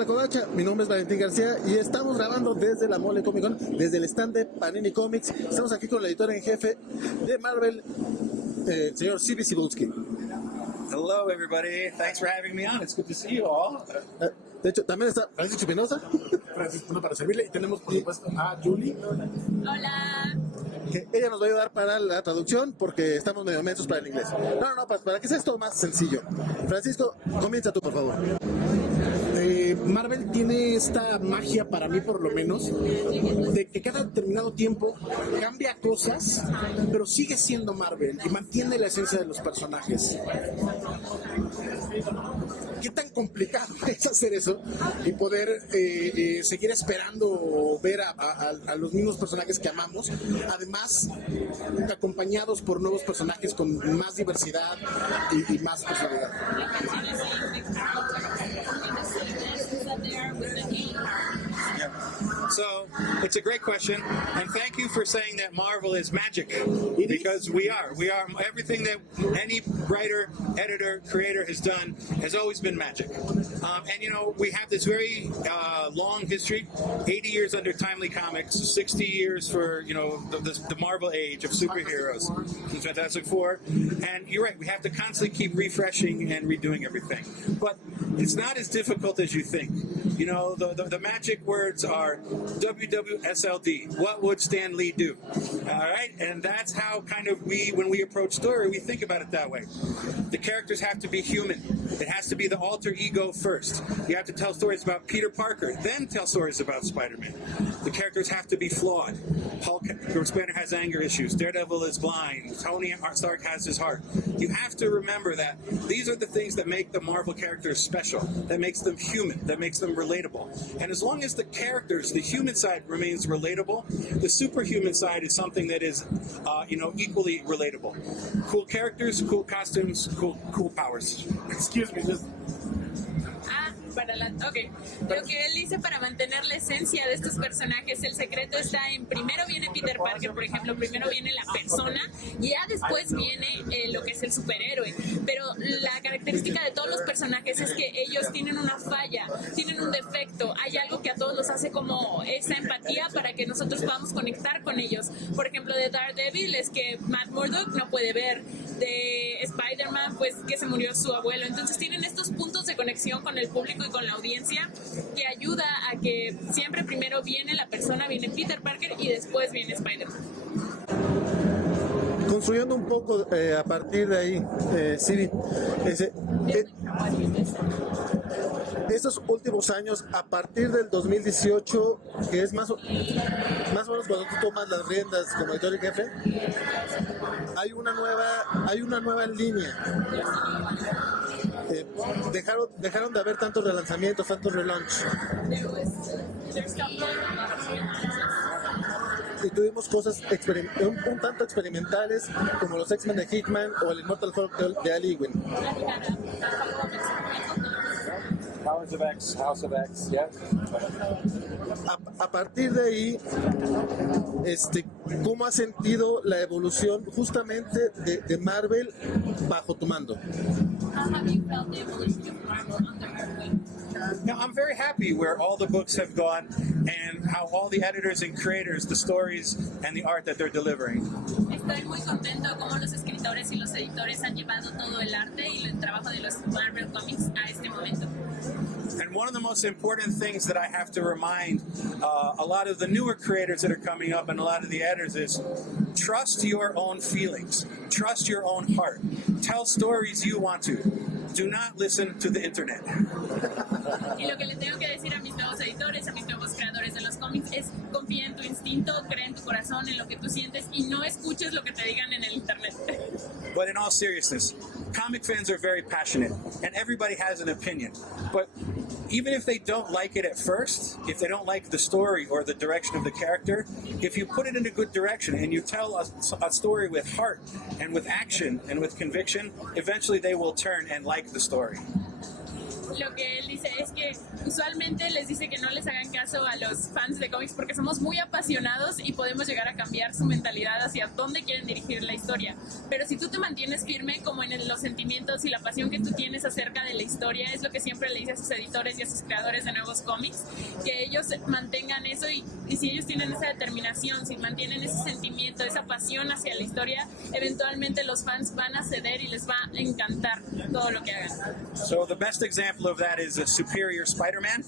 Entrevista Covacha, mi nombre es Valentín García y estamos grabando desde la Mole Comic Con, desde el stand de Panini Cómics. Estamos aquí con el editor en jefe de Marvel, el señor Cebulski. Hello everybody, thanks for having me on, it's good to see you all. De hecho, también está Francisco Espinosa. Francisco, para servirle, y tenemos por supuesto a Julie. Hola. Que ella nos va a ayudar para la traducción porque estamos medio mensos para el inglés. No, para que sea esto más sencillo. Francisco, comienza tú, por favor. Marvel tiene esta magia, para mí por lo menos, de que cada determinado tiempo cambia cosas, pero sigue siendo Marvel y mantiene la esencia de los personajes. ¿Qué tan complicado es hacer eso y poder seguir esperando ver a los mismos personajes que amamos, además acompañados por nuevos personajes con más diversidad y más personalidad? So, it's a great question, and thank you for saying that Marvel is magic, because we are. Everything that any writer, editor, creator has done has always been magic. And you know, we have this very long history, 80 years under Timely Comics, 60 years for, you know, the Marvel age of superheroes, Fantastic Four, and you're right, we have to constantly keep refreshing and redoing everything. But it's not as difficult as you think. You know, the magic words are WWSLD. What would Stan Lee do? All right, and that's how kind of when we approach story, we think about it that way. The characters have to be human. It has to be the alter ego first. You have to tell stories about Peter Parker, then tell stories about Spider-Man. The characters have to be flawed. Hulk, Bruce Banner has anger issues. Daredevil is blind. Tony Stark has his heart. You have to remember that these are the things that make the Marvel characters special, that makes them human, that makes them relatable. And as long as the characters, the human side remains relatable, the superhuman side is something that is, equally relatable. Cool characters, cool costumes, cool powers. Excuse me, just... Lo que él dice para mantener la esencia de estos personajes, el secreto está en primero viene Peter Parker, por ejemplo, primero viene la persona y ya después viene lo que es el superhéroe. Pero la característica de todos los personajes es que ellos tienen una falla, tienen un defecto, hay algo que a todos los hace como esa empatía para que nosotros podamos conectar con ellos. Por ejemplo, de Daredevil es que Matt Murdock no puede ver, de Spider-Man pues que se murió su abuelo. Entonces tienen estos puntos de conexión con el público y con la audiencia que ayuda a que siempre primero viene la persona, viene Peter Parker y después viene Spider-Man. Construyendo un poco a partir de ahí, Civi, estos últimos años, a partir del 2018, que es más o menos cuando tú tomas las riendas como editor en jefe, hay una nueva línea. Dejaron de haber tantos relanzamientos, tantos relaunch. Y tuvimos cosas un tanto experimentales como los X-Men de Hickman o el Immortal Hulk de Al Ewing. House of X, yeah. A partir de ahí, ¿cómo has sentido la evolución justamente de Marvel bajo tu mando? Now, I'm very happy where all the books have gone and how all the editors and creators, the stories and the art that they're delivering. Estoy muy contento como los escritores y los editores han llevado todo el arte y el trabajo de los Marvel Comics a este momento. And one of the most important things that I have to remind a lot of the newer creators that are coming up and a lot of the editors is trust your own feelings, trust your own heart, tell stories you want to. Do not listen to the internet. Y lo que le tengo que decir a mis nuevos editores, a mis nuevos creadores de los cómics es confía en tu instinto, cree en tu corazón, en lo que tú sientes y no escuches lo que te digan en el internet. But in all seriousness, comic fans are very passionate and everybody has an opinion. But even if they don't like it at first, if they don't like the story or the direction of the character, if you put it in a good direction and you tell a story with heart and with action and with conviction, eventually they will turn and like the story. lo que él dice es que usualmente les dice que no les hagan caso a los fans de cómics porque somos muy apasionados y podemos llegar a cambiar su mentalidad hacia dónde quieren dirigir la historia. Pero si tú te mantienes firme como en los sentimientos y la pasión que tú tienes acerca de la historia, es lo que siempre le dice a sus editores y a sus creadores de nuevos cómics, que ellos mantengan eso y si ellos tienen esa determinación, si mantienen ese sentimiento, esa pasión hacia la historia, eventualmente los fans van a ceder y les va a encantar todo lo que hagan. So the best example of that is Superior Spider-Man.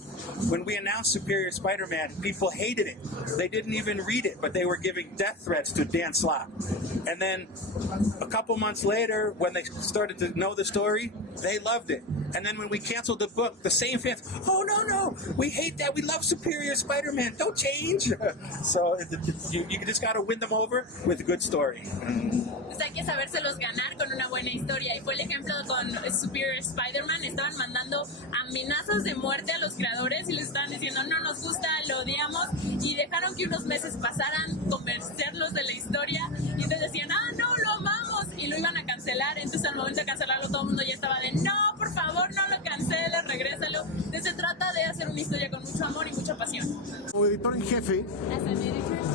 When we announced Superior Spider-Man, people hated it. They didn't even read it, but they were giving death threats to Dan Slott. And then a couple months later, when they started to know the story, they loved it. And then when we canceled the book, the same fans, oh, no, we hate that. We love Superior Spider-Man. Don't change. So you just got to win them over with a good story. Pues hay que sabérselos ganar con una buena historia. Y fue el ejemplo con Superior Spider-Man. Estaban mandando amenazas de muerte a los creadores y les estaban diciendo no nos gusta, lo odiamos. Y dejaron que unos meses pasaran, convencerlos de la historia. Y entonces decían, no, lo amamos. Y lo iban a cancelar. Entonces al momento de cancelarlo todo el mundo ya estaba de no, por favor, no lo canceles, regrésalo. Entonces se trata de hacer una historia con mucho amor y mucha pasión. Como editor en jefe,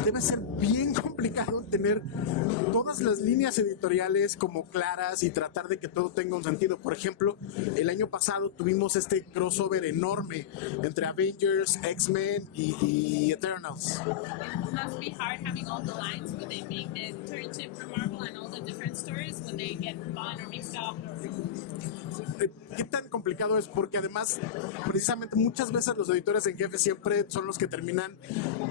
debe ser bien complicado tener todas las líneas editoriales como claras y tratar de que todo tenga un sentido. Por ejemplo, el año pasado tuvimos este crossover enorme entre Avengers, X-Men y Eternals. It must be hard having all the lines when they make the internship for Marvel and all the different stories when they get combined or mixed up. ¿Qué tan complicado es? Porque además, precisamente muchas veces los editores en jefe siempre son los que terminan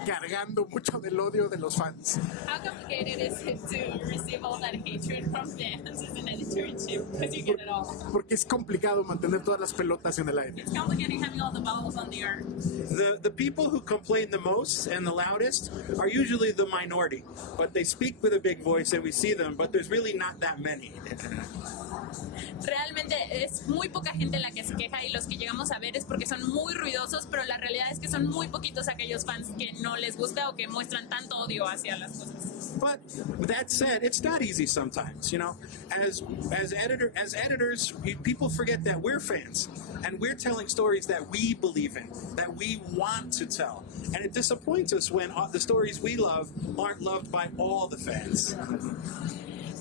cargando mucho del odio de los fans. How complicated is it to receive all that hatred from fans as an internship? Because you get it all. Porque es complicado mantener todas las pelotas en el aire. It's complicated having all the balls on the air. The people who complain the most and the loudest are usually the minority, but they speak with a big voice and we see them, but there's really not that many. Realmente es muy poca gente la que se queja y los que llegamos a ver es porque son muy ruidosos, pero la realidad es que son muy poquitos aquellos fans que no les gusta o que muestran tanto odio hacia las cosas. But that said, it's not easy sometimes, you know. As editors, people forget that we're fans and we're telling stories that we believe in, that we want to tell. And it disappoints us when the stories we love aren't loved by all the fans.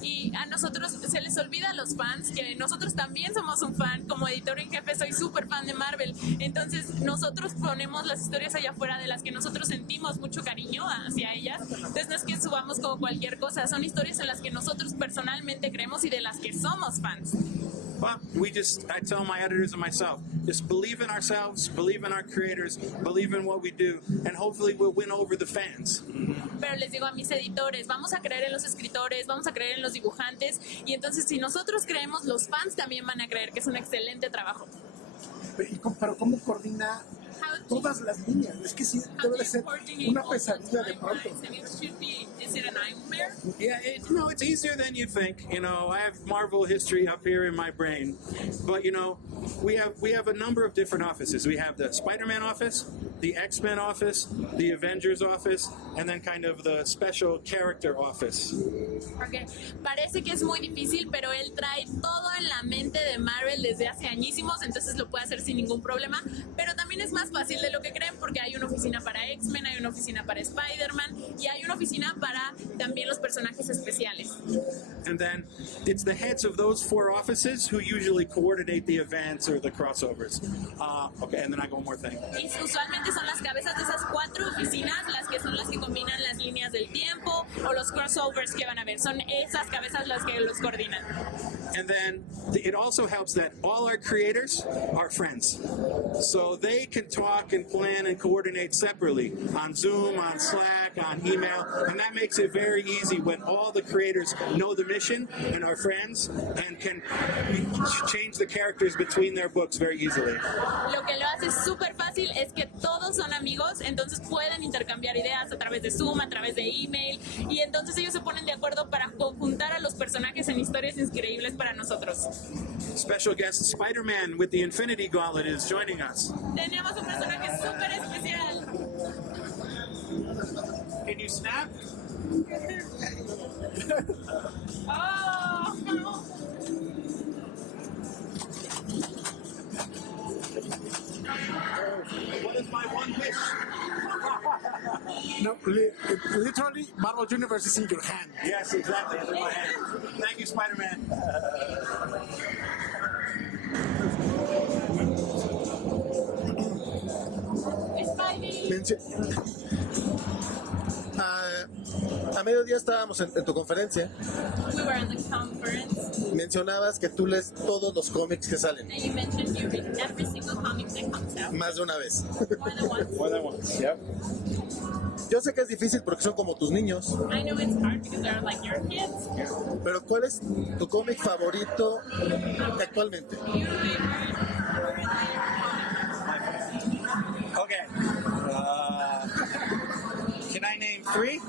Y a nosotros se les olvida a los fans que nosotros también somos un fan. Como editor en jefe soy súper fan de Marvel. Entonces nosotros ponemos las historias allá afuera de las que nosotros sentimos mucho cariño hacia ellas. Entonces no es que subamos como cualquier cosa. Son historias en las que nosotros personalmente creemos y de las que somos fans. Well, I tell my editors and myself, just believe in ourselves, believe in our creators, believe in what we do, and hopefully we'll win over the fans. Pero les digo a mis editores, vamos a creer en los escritores, vamos a creer en los dibujantes, y entonces si nosotros creemos, los fans también van a creer que es un excelente trabajo. Pero ¿cómo coordina todas las líneas? Es que sí, debe de ser una pesadilla de pronto. Is it a nightmare? Yeah, it's easier than you think. You know, I have Marvel history up here in my brain, but you know, we have a number of different offices. We have the Spider-Man office, the X-Men office, the Avengers office, and then kind of the special character office. Okay. Parece que es muy difícil, pero él trae todo en la mente de Marvel desde hace añísimos, entonces lo puede hacer sin ningún problema, pero también es más fácil de lo que creen porque hay una oficina para X-Men, hay una oficina para Spider-Man y hay una oficina para también los personajes especiales. And then it's the heads of those 4 offices who usually coordinate the events or the crossovers. Okay, and then I go one more thing. Y usualmente son las cabezas de esas 4 oficinas las que son las que combinan las líneas del tiempo o los crossovers que van a ver. Son esas cabezas las que los coordinan. And then it also helps that all our creators are friends. So they can talk and plan and coordinate separately on Zoom, on Slack, on email. And that makes it very easy when all the creators know the mission and are friends and can change the characters between their books very easily. Lo que lo hace súper fácil es que todos son amigos, entonces pueden intercambiar ideas a través de Zoom, a través de email, y entonces ellos se ponen de acuerdo para conjuntar a los personajes en historias increíbles para nosotros. Special guest Spider-Man with the Infinity Gauntlet is joining us. Teníamos un personaje súper especial. Can you snap? Oh. Sony Marvel Universe is in your hand. Yes, exactly. It's in my hand. Thank you, Spider-Man. A mediodía estábamos en tu conferencia. We were in the conference, Mencionabas que tú lees todos los cómics que salen, and you mentioned you read every single comic that comes out. más de una vez. More than once. More than once. Yep. Yo sé que es difícil porque son como tus niños, I know it's hard because they're like your kids. pero ¿cuál es tu cómic favorito actualmente? Your favorite. Okay. Can I name 3?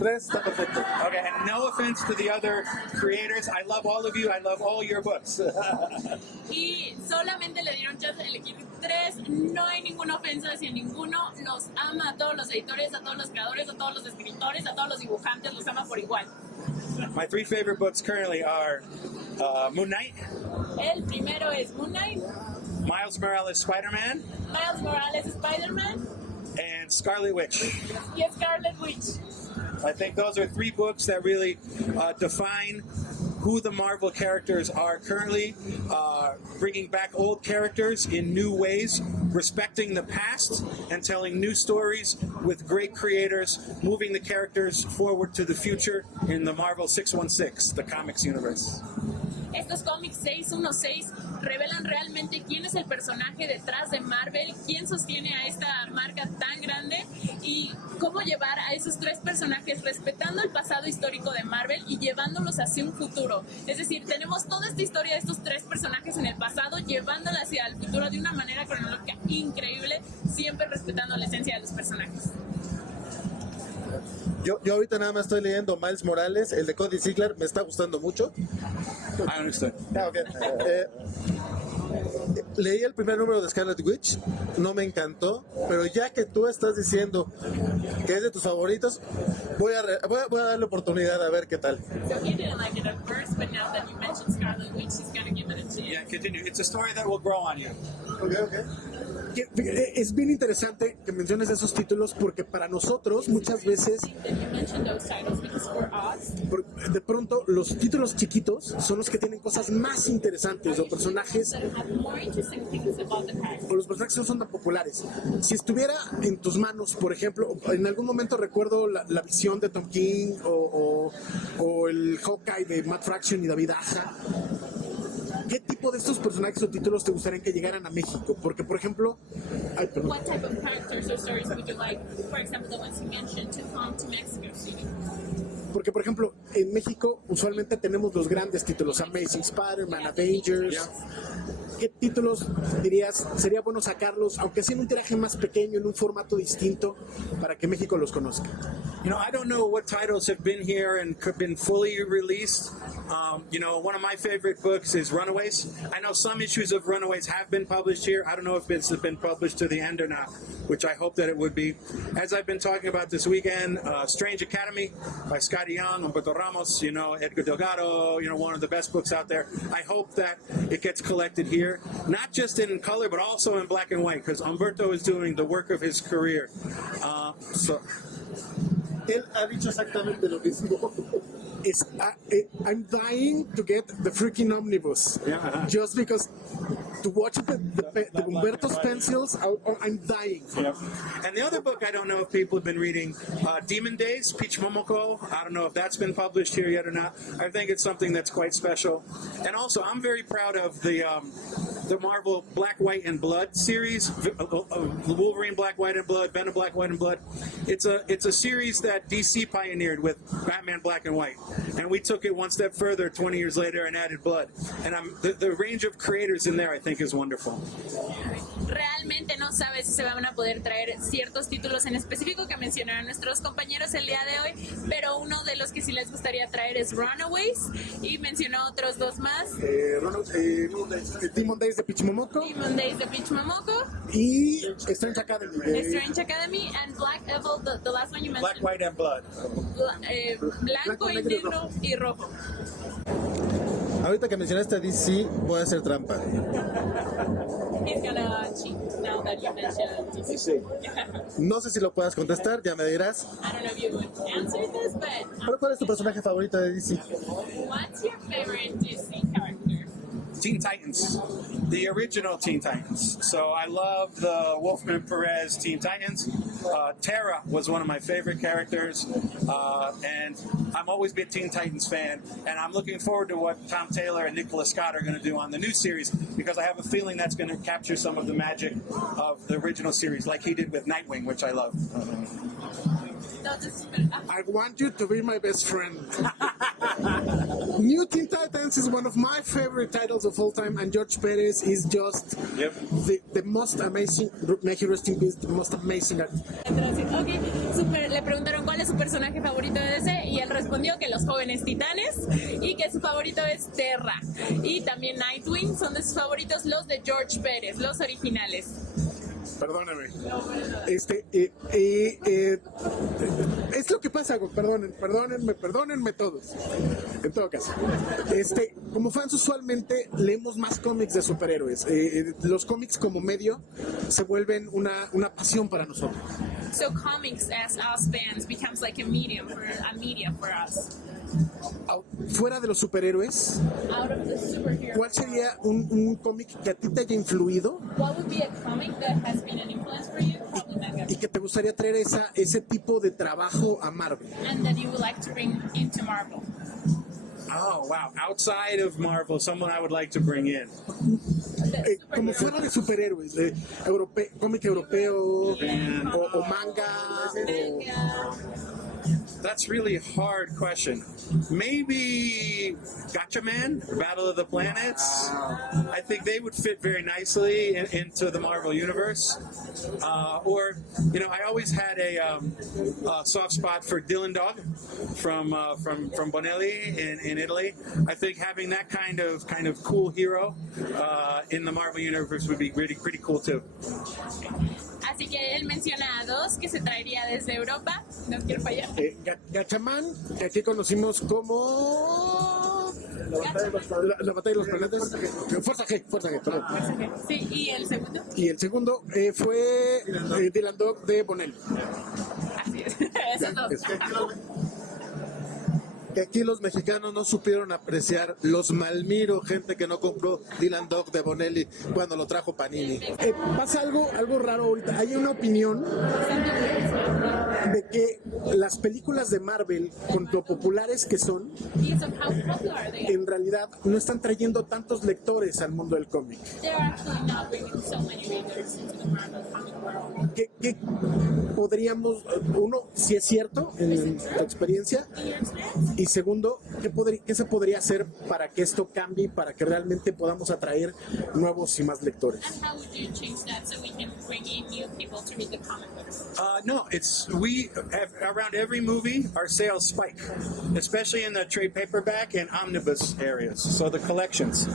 Tres, está perfecto. Okay, and no offense to the other creators. I love all of you. I love all your books. Y solamente le dieron chance de elegir 3. No hay ninguna ofensa hacia ninguno. Los ama a todos los editores, a todos los creadores, a todos los escritores, a todos los dibujantes. Los ama por igual. My 3 favorite books currently are Moon Knight, El primero es Moon Knight, Miles Morales Spider-Man, Miles Morales Spider-Man and Scarlet Witch. y Scarlet Witch. I think those are 3 books that really define who the Marvel characters are currently, bringing back old characters in new ways, respecting the past, and telling new stories with great creators, moving the characters forward to the future in the Marvel 616, the comics universe. Estos cómics 616 revelan realmente quién es el personaje detrás de Marvel, quién sostiene a esta marca tan grande y cómo llevar a esos 3 personajes respetando el pasado histórico de Marvel y llevándolos hacia un futuro. Es decir, tenemos toda esta historia de estos 3 personajes en el pasado, llevándola hacia el futuro de una manera cronológica increíble, siempre respetando la esencia de los personajes. Yo ahorita nada más estoy leyendo Miles Morales, el de Cody Ziegler, me está gustando mucho. I understand. Okay. Leí el primer número de Scarlet Witch, no me encantó, pero ya que tú estás diciendo que es de tus favoritos, voy a darle oportunidad a ver qué tal. So he didn't like it at first, but now that you mentioned Scarlet Witch, he's gonna give it a chance. Yeah, continue. It's a story that will grow on you. Okay. Es bien interesante que menciones esos títulos porque para nosotros muchas veces That you mentioned those titles because for us, de pronto los títulos chiquitos son los que tienen cosas más interesantes o personajes that have more interesting things about the character. o los personajes no son tan populares. Si estuviera en tus manos, por ejemplo, en algún momento recuerdo la visión de Tom King o el Hawkeye de Matt Fraction y David Aja. ¿Qué tipo de estos personajes o títulos te gustaría que llegaran a México? Porque, por ejemplo... Ay, perdón. What type of characters or stories would you like, for example, the ones you mentioned, to come to Mexico City? Porque, por ejemplo, en México usualmente tenemos los grandes títulos, Amazing Spider-Man, Avengers. ¿Qué títulos dirías sería bueno sacarlos, aunque sea en un tiraje más pequeño, en un formato distinto, para que México los conozca? You know, I don't know what titles have been here and could been fully released. You know, one of my favorite books is Runaways. I know some issues of Runaways have been published here. I don't know if it's been published to the end or not, which I hope that it would be. As I've been talking about this weekend, Strange Academy by Scotty Young, Humberto Ramos, you know, Edgar Delgado, you know, one of the best books out there. I hope that it gets collected here, not just in color, but also in black and white, because Humberto is doing the work of his career. Él ha dicho exactamente lo mismo. I'm dying to get the freaking omnibus. Yeah. Just because to watch the Humberto's pencils, I'm dying. Yep. And the other book I don't know if people have been reading, Demon Days, Peach Momoko. I don't know if that's been published here yet or not. I think it's something that's quite special. And also, I'm very proud of the Marvel Black, White, and Blood series, Wolverine Black, White, and Blood, Venom Black, White, and Blood. It's a series that DC pioneered with Batman Black and White. And we took it one step further 20 years later and added blood. And the range of creators in there I think is wonderful. Realmente no sabe si se van a poder traer ciertos títulos en específico que mencionaron nuestros compañeros el día de hoy, pero uno de los que sí les gustaría traer es Runaways y mencionó otros 2 más. Demon Days de Peach Momoko Demon Days de Peach Momoko y Strange Academy. Strange Academy and Black Evil, the last one you mentioned. Black, White, and Blood. Blanco y negro y rojo. A Ahorita que mencionaste a DC, puede ser trampa. He's gonna cheat now that you mentioned DC. No sé si lo puedas contestar, ya me dirás. I don't know if you would answer this, but ¿Pero cuál es tu personaje favorito de DC? what's your favorite DC character? Teen Titans, the original Teen Titans. So I love the Wolfman Perez Teen Titans. Terra was one of my favorite characters, and I'm always been a Teen Titans fan. And I'm looking forward to what Tom Taylor and Nicholas Scott are going to do on the new series, because I have a feeling that's going to capture some of the magic of the original series, like he did with Nightwing, which I love. I want you to be my best friend. New Teen Titans is one of my favorite titles of all time, and George Perez is just the most amazing. May he rest in peace, the most amazing artist. Ok, super. Le preguntaron cuál es su personaje favorito de DC y él respondió que los jóvenes titanes y que su favorito es Terra. Y también Nightwing son de sus favoritos, los de George Pérez, los originales. Perdóname. Es lo que pasa, perdónenme todos. En todo caso, como fans usualmente leemos más cómics de superhéroes. Los cómics como medio se vuelven una pasión para nosotros. So comics as us fans becomes like a media for us. Fuera de los superhéroes, Out of the superhero. ¿cuál sería un cómic que a ti te haya influido What would be a comic that has been an influence for you? Probably manga. y que te gustaría traer ese tipo de trabajo a Marvel? And that you would like to bring into Marvel. Oh, wow. Outside of Marvel, someone I would like to bring in. Como fuera de superhéroes, cómic europeo o manga. That's really a hard question. Maybe Gatchaman, Battle of the Planets. I think they would fit very nicely into the Marvel universe. Or, I always had a soft spot for Dylan Dog from Bonelli in Italy. I think having that kind of cool hero in the Marvel universe would be really pretty cool too. Así que él menciona a dos que se traería desde Europa. No quiero fallar. Gatchaman, que aquí conocimos como la batalla de los planetas. Fuerza G, perdón. Sí, ¿y el segundo? Y el segundo fue Dylan Dog de Bonelli. Así es. Esos dos. Que aquí los mexicanos no supieron apreciar, los malmiro, gente que no compró Dylan Dog de Bonelli cuando lo trajo Panini. Pasa algo raro ahorita. Hay una opinión de que las películas de Marvel, con lo populares que son, Yes, of how popular are they? en realidad no están trayendo tantos lectores al mundo del cómic. They're actually not bringing so many readers into the Marvel comic world. ¿Qué podríamos, uno, si es cierto en tu experiencia, In your experience? y segundo, ¿qué se podría hacer para que esto cambie, para que realmente podamos atraer nuevos y más lectores? And how would you change that so we can bring in new people to read the comic books? No, we have, around every movie, our sales spike, especially in the trade paperback and omnibus areas, so the collections.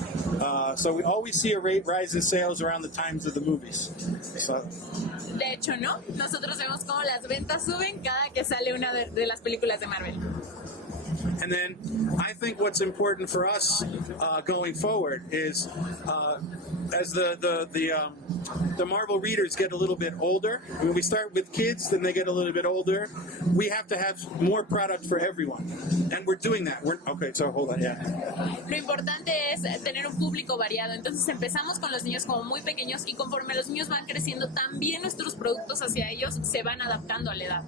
So we always see a rise in sales around the times of the movies. So. De hecho, ¿no? Nosotros vemos cómo las ventas suben cada que sale una de las películas de Marvel. And then I think what's important for us going forward is as the Marvel readers get a little bit older, when we start with kids, then they get a little bit older, we have to have more product for everyone. And we're doing that. So hold on, yeah. Lo importante es tener un público variado. Entonces empezamos con los niños como muy pequeños y conforme los niños van creciendo, también nuestros productos hacia ellos se van adaptando a la edad.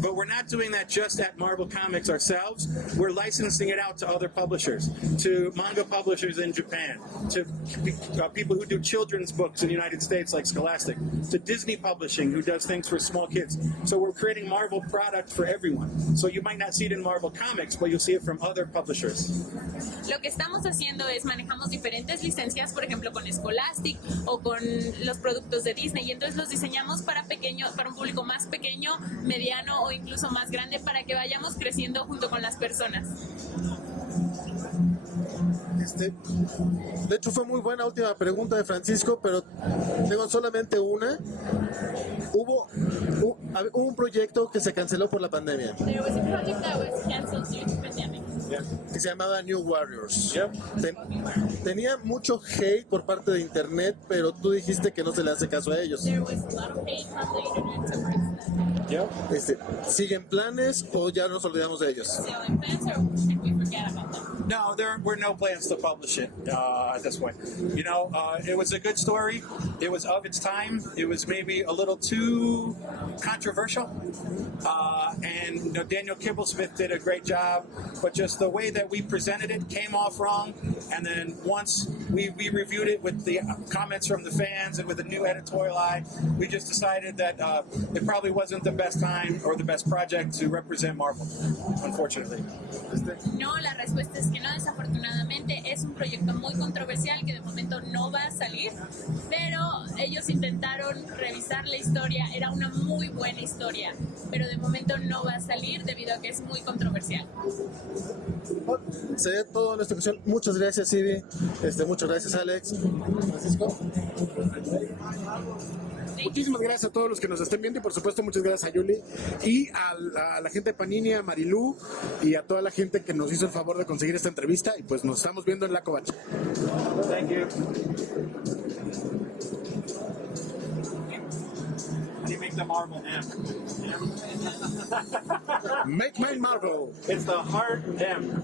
But we're not doing that just at Marvel Comics ourselves. We're licensing it out to other publishers, to manga publishers in Japan, to people who do children's books in the United States like Scholastic, to Disney Publishing who does things for small kids. So we're creating Marvel product for everyone. So you might not see it in Marvel Comics, but you'll see it from other publishers. Lo que estamos haciendo es manejamos diferentes licencias, por ejemplo con Scholastic o con los productos de Disney, y entonces los diseñamos para un público más pequeño, mediano o incluso más grande, para que vayamos creciendo junto con las personas. De hecho, fue muy buena última pregunta de Francisco, pero tengo solamente una. Hubo un proyecto que se canceló por la pandemia. There was a project that was canceled due to pandemic. que se llamaba New Warriors. Yep. Tenía mucho hate por parte de internet, pero tú dijiste que no se le hace caso a ellos. There was a lot of hate from the internet, so fix that. Yep. ¿Siguen planes o ya nos olvidamos de ellos? Still in plans, or should we forget about them? No, there were no plans to publish it at this point. You know, it was a good story. It was of its time. It was maybe a little too controversial. And you know, Daniel Kibblesmith did a great job, but just the way that we presented it came off wrong. And then once we reviewed it with the comments from the fans and with a new editorial eye, we just decided that it probably wasn't the best time or the best project to represent Marvel, unfortunately. No, la respuesta es que no, desafortunadamente es un proyecto muy controversial que de momento no va a salir, pero ellos intentaron revisar la historia, era una muy buena historia, pero de momento no va a salir debido a que es muy controversial. Sería todo en esta ocasión. Muchas gracias, Ivy. Muchas gracias, Alex. Francisco. Muchísimas gracias a todos los que nos estén viendo y por supuesto muchas gracias a Yuli y a la gente de Panini, a Marilú y a toda la gente que nos hizo el favor de conseguir esta entrevista y pues nos estamos viendo en la Covacha. Thank you. How do you make the Marvel M? Make my Marvel. It's the heart M.